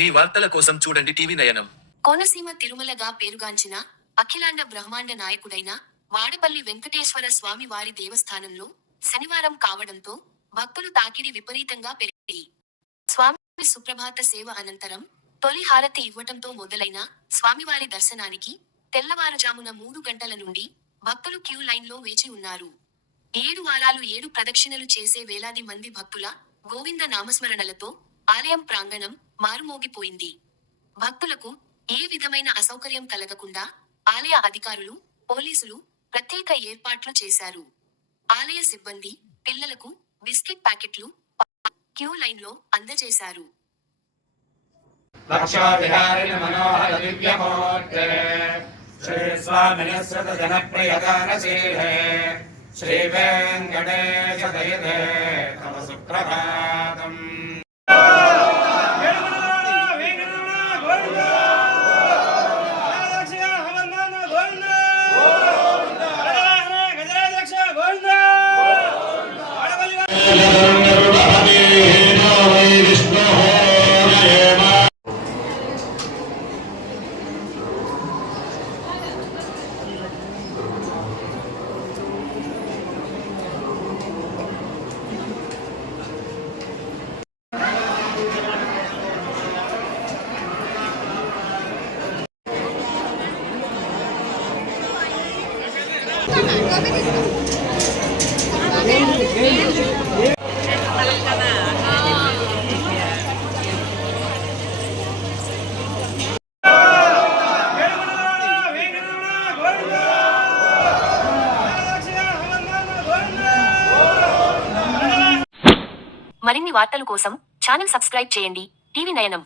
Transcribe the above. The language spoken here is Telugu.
మీ వార్తల కోసం చూడండి టీవీ నయనం. కోనసీమ తిరుమలగా పేరుగాంచిన అఖిలాండ బ్రహ్మాండ నాయకుడైన వాడపల్లి వెంకటేశ్వర స్వామి వారి దేవస్థానంలో శనివారం కావడంతో భక్తులు తాకిడి విపరీతంగా పెరిగింది. స్వామి సుప్రభాత సేవ అనంతరం తొలి హారతి ఇవ్వటంతో మొదలైన స్వామివారి దర్శనానికి తెల్లవారుజామున 3 గంటల నుండి భక్తులు క్యూ లైన్లో వేచి ఉన్నారు. 7 వారాలు 7 ప్రదక్షిణలు చేసే వేలాది మంది భక్తుల గోవింద నామస్మరణలతో ఆలయం ప్రాంగణం మారుమోగిపోయింది. భక్తులకు ఏ విధమైన అసౌకర్యం కలగకుండా ఆలయ అధికారులు, పోలీసులు ప్రత్యేక ఏర్పాట్లు చేశారు. ఆలయ సిబ్బంది పిల్లలకు బిస్కెట్ ప్యాకెట్లు క్యూ లైన్లో అందజేశారు. శ్రీ వెంకటేశ దయదే తమ సుప్రభాతం. మరిన్ని వార్తల కోసం ఛానల్ సబ్స్క్రైబ్ చేయండి. టీవీ నయనం.